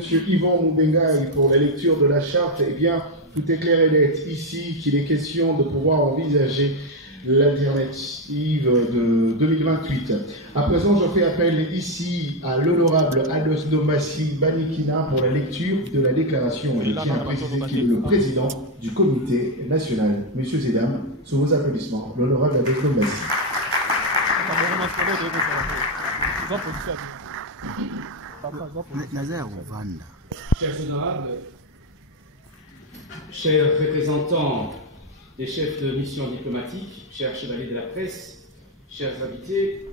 M. Yvon Moubengaï pour la lecture de la charte, eh bien, tout est clair et net ici qu'il est question de pouvoir envisager l'alternative de 2028. À présent, je fais appel ici à l'honorable Adosnomassi Banikina pour la lecture de la déclaration. Je tiens à préciser qu'il est le président du comité national. Messieurs et dames, sous vos applaudissements, l'honorable Adosnomassi. Chers honorables, chers représentants des chefs de mission diplomatique, chers chevaliers de la presse, chers invités,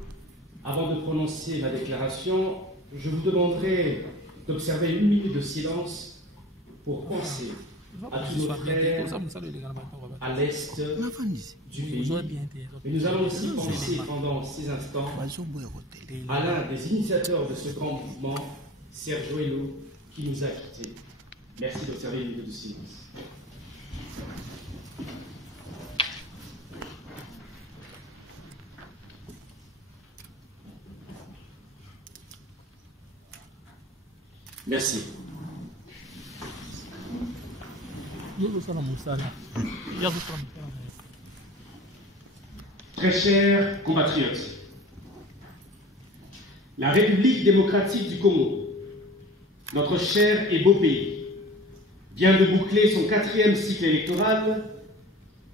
avant de prononcer ma déclaration, je vous demanderai d'observer une minute de silence pour penser à tous nos frères à l'est du pays. Et nous allons aussi penser pendant ces instants à l'un des initiateurs de ce grand mouvement, Sergio Hello, qui nous a quittés. Merci d'observer une minute de silence. Merci. Très chers compatriotes, la République démocratique du Congo, notre cher et beau pays, vient de boucler son 4e cycle électoral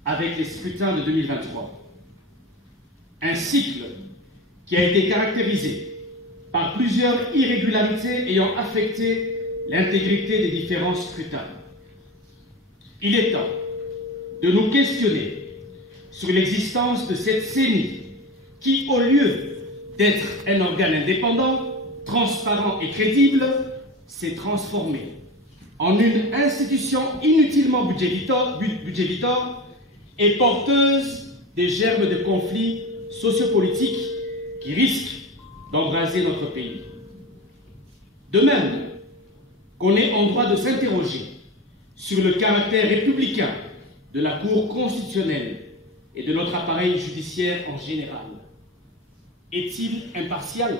avec les scrutins de 2023. Un cycle qui a été caractérisé par plusieurs irrégularités ayant affecté l'intégrité des différents scrutins. Il est temps de nous questionner sur l'existence de cette CENI qui, au lieu d'être un organe indépendant, transparent et crédible, s'est transformée en une institution inutilement budgévitor et porteuse des germes de conflits sociopolitiques qui risquent d'embraser notre pays. De même qu'on est en droit de s'interroger sur le caractère républicain de la Cour constitutionnelle et de notre appareil judiciaire en général. Est-il impartial?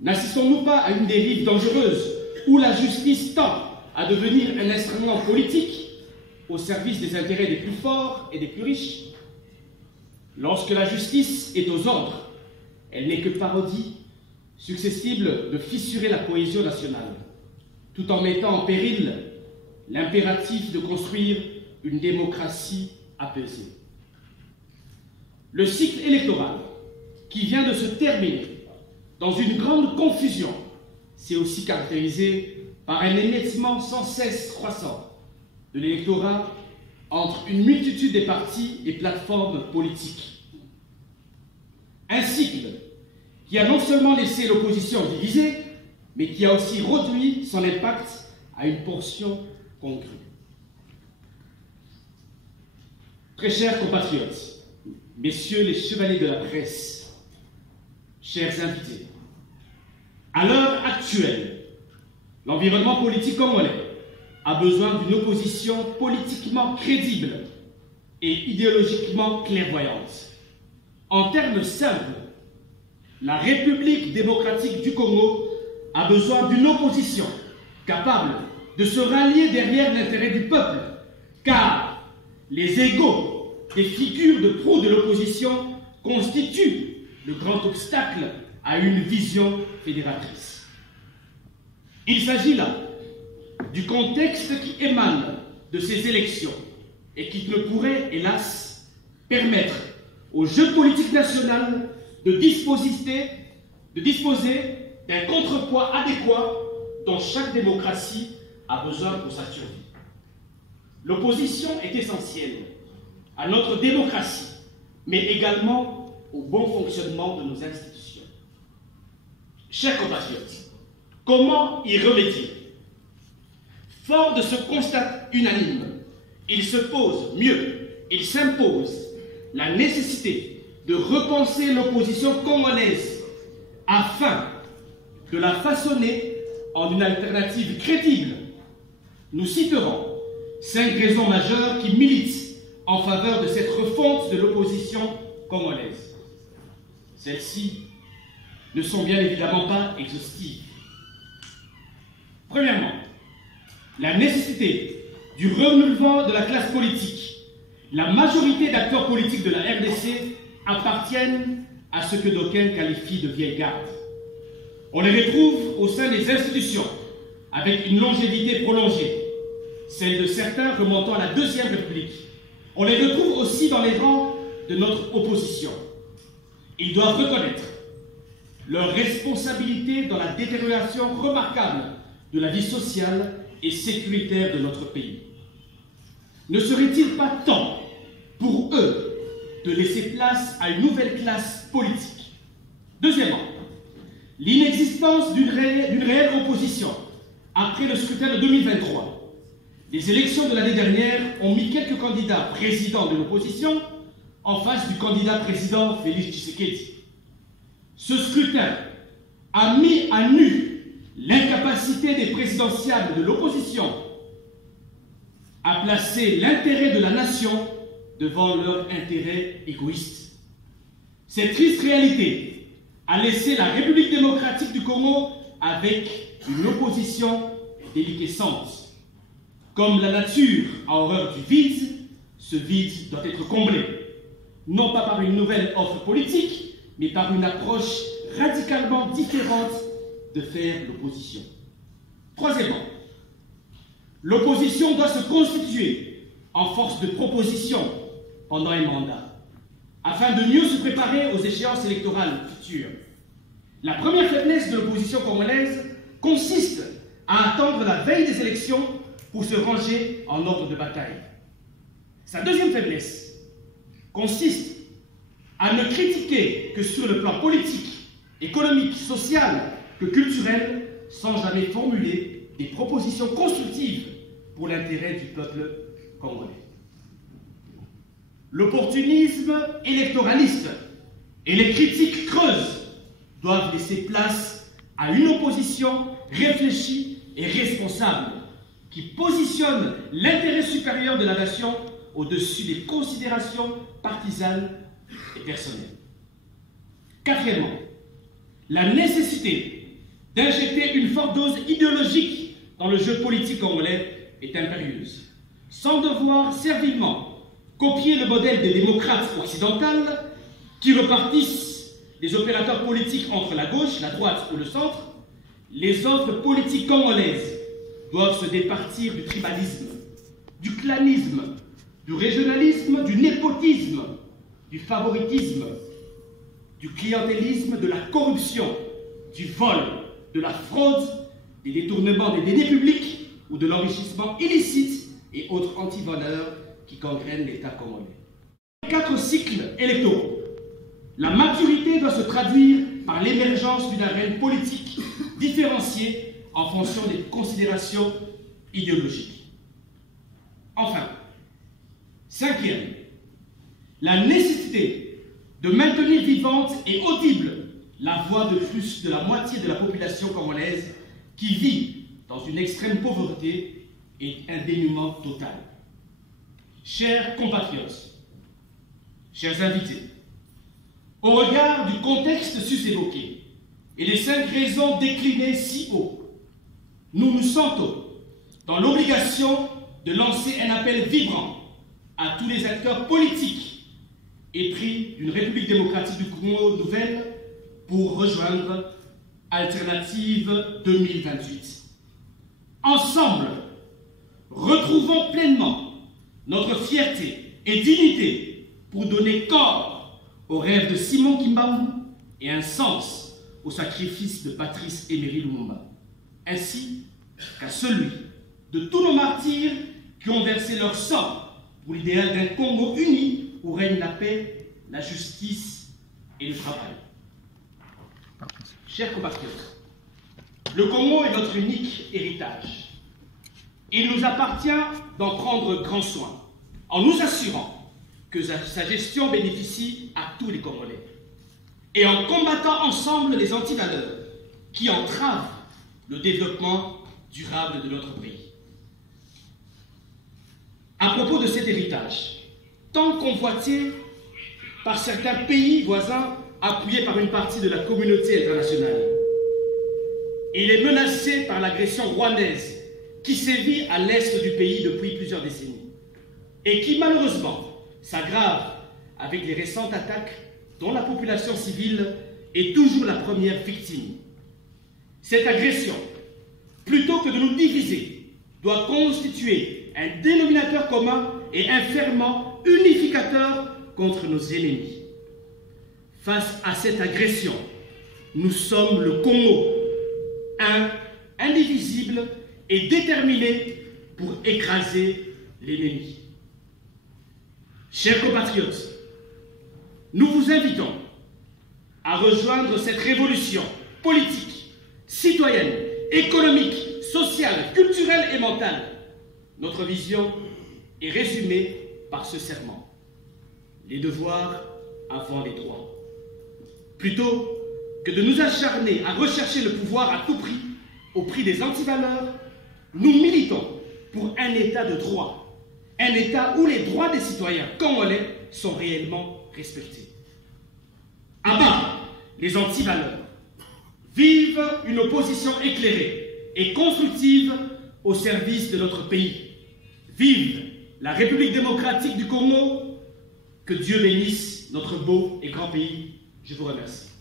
N'assistons-nous pas à une dérive dangereuse où la justice tend à devenir un instrument politique au service des intérêts des plus forts et des plus riches? Lorsque la justice est aux ordres, elle n'est que parodie, susceptible de fissurer la cohésion nationale, tout en mettant en péril l'impératif de construire une démocratie apaisée. Le cycle électoral qui vient de se terminer dans une grande confusion s'est aussi caractérisé par un émiettement sans cesse croissant de l'électorat entre une multitude des partis et plateformes politiques. Un cycle qui a non seulement laissé l'opposition divisée, mais qui a aussi réduit son impact à une portion congrue. Très chers compatriotes, messieurs les chevaliers de la presse, chers invités, à l'heure actuelle, l'environnement politique congolais a besoin d'une opposition politiquement crédible et idéologiquement clairvoyante. En termes simples, la République démocratique du Congo a besoin d'une opposition capable de se rallier derrière l'intérêt du peuple, car les égos des figures de proue de l'opposition constituent le grand obstacle à une vision fédératrice. Il s'agit là du contexte qui émane de ces élections et qui ne pourrait, hélas, permettre au jeu politique national de disposer d'un contrepoids adéquat dont chaque démocratie a besoin pour sa survie. L'opposition est essentielle à notre démocratie, mais également au bon fonctionnement de nos institutions. Chers compatriotes, comment y remédier? Fort de ce constat unanime, il s'impose la nécessité de repenser l'opposition congolaise afin de la façonner en une alternative crédible. Nous citerons 5 raisons majeures qui militent en faveur de cette refonte de l'opposition congolaise. Celles-ci ne sont bien évidemment pas exhaustives. Premièrement, la nécessité du renouvellement de la classe politique. La majorité d'acteurs politiques de la RDC appartiennent à ce que d'aucuns qualifient de vieille garde. On les retrouve au sein des institutions, avec une longévité prolongée, celle de certains remontant à la Deuxième République. On les retrouve aussi dans les rangs de notre opposition. Ils doivent reconnaître leur responsabilité dans la détérioration remarquable de la vie sociale et sécuritaire de notre pays. Ne serait-il pas temps pour eux de laisser place à une nouvelle classe politique? Deuxièmement, l'inexistence d'une réelle opposition après le scrutin de 2023. Les élections de l'année dernière ont mis quelques candidats présidents de l'opposition en face du candidat président Félix Tshisekedi. Ce scrutin a mis à nu l'incapacité des présidentiables de l'opposition à placer l'intérêt de la nation devant leur intérêt égoïste. Cette triste réalité a laissé la République démocratique du Congo avec une opposition déliquescente. Comme la nature a horreur du vide, ce vide doit être comblé, non pas par une nouvelle offre politique, mais par une approche radicalement différente de faire l'opposition. Troisièmement, l'opposition doit se constituer en force de proposition pendant un mandat, afin de mieux se préparer aux échéances électorales futures. La première faiblesse de l'opposition congolaise consiste à attendre la veille des élections pour se ranger en ordre de bataille. Sa deuxième faiblesse consiste à ne critiquer que sur le plan politique, économique, social que culturel, sans jamais formuler des propositions constructives pour l'intérêt du peuple congolais. L'opportunisme électoraliste et les critiques creuses doivent laisser place à une opposition réfléchie et responsable qui positionne l'intérêt supérieur de la nation au-dessus des considérations partisanes et personnelles. Quatrièmement, la nécessité d'injecter une forte dose idéologique dans le jeu politique congolais est impérieuse, sans devoir servilement copier le modèle des démocrates occidentales qui repartissent les opérateurs politiques entre la gauche, la droite ou le centre. Les offres politiques congolaises doivent se départir du tribalisme, du clanisme, du régionalisme, du népotisme, du favoritisme, du clientélisme, de la corruption, du vol, de la fraude, des détournements des deniers publics ou de l'enrichissement illicite et autres antivaleurs qui gangrènent l'État congolais. 4 cycles électoraux. La maturité doit se traduire par l'émergence d'une arène politique différenciée en fonction des considérations idéologiques. Enfin, cinquième, la nécessité de maintenir vivante et audible la voix de plus de la moitié de la population congolaise qui vit dans une extrême pauvreté et un dénuement total. Chers compatriotes, chers invités, au regard du contexte sus-évoqué et des 5 raisons déclinées si haut, nous nous sentons dans l'obligation de lancer un appel vibrant à tous les acteurs politiques épris d'une République démocratique du Congo nouvelle pour rejoindre Alternative 2028. Ensemble, retrouvons pleinement notre fierté et dignité pour donner corps au rêve de Simon Kimbangu et un sens au sacrifice de Patrice Emery Lumumba, ainsi qu'à celui de tous nos martyrs qui ont versé leur sang pour l'idéal d'un Congo uni où règne la paix, la justice et le travail. Chers compatriotes, le Congo est notre unique héritage. Il nous appartient d'en prendre grand soin, en nous assurant que sa gestion bénéficie à tous les Congolais, et en combattant ensemble les antivaleurs qui entravent le développement durable de notre pays. À propos de cet héritage, tant convoité par certains pays voisins, appuyés par une partie de la communauté internationale, Il est menacé par l'agression rwandaise qui sévit à l'est du pays depuis plusieurs décennies et qui malheureusement s'aggrave avec les récentes attaques dont la population civile est toujours la première victime. Cette agression, plutôt que de nous diviser, doit constituer un dénominateur commun et un ferment unificateur contre nos ennemis. Face à cette agression, nous sommes le Congo, un, indivisible et déterminé pour écraser l'ennemi. Chers compatriotes, nous vous invitons à rejoindre cette révolution politique, citoyenne, économique, sociale, culturelle et mentale. Notre vision est résumée par ce serment: les devoirs avant les droits. Plutôt que de nous acharner à rechercher le pouvoir à tout prix, au prix des antivaleurs, nous militons pour un État de droit, un État où les droits des citoyens congolais sont réellement respectés. À bas les antivaleurs. Vive une opposition éclairée et constructive au service de notre pays. Vive la République démocratique du Congo. Que Dieu bénisse notre beau et grand pays. Je vous remercie.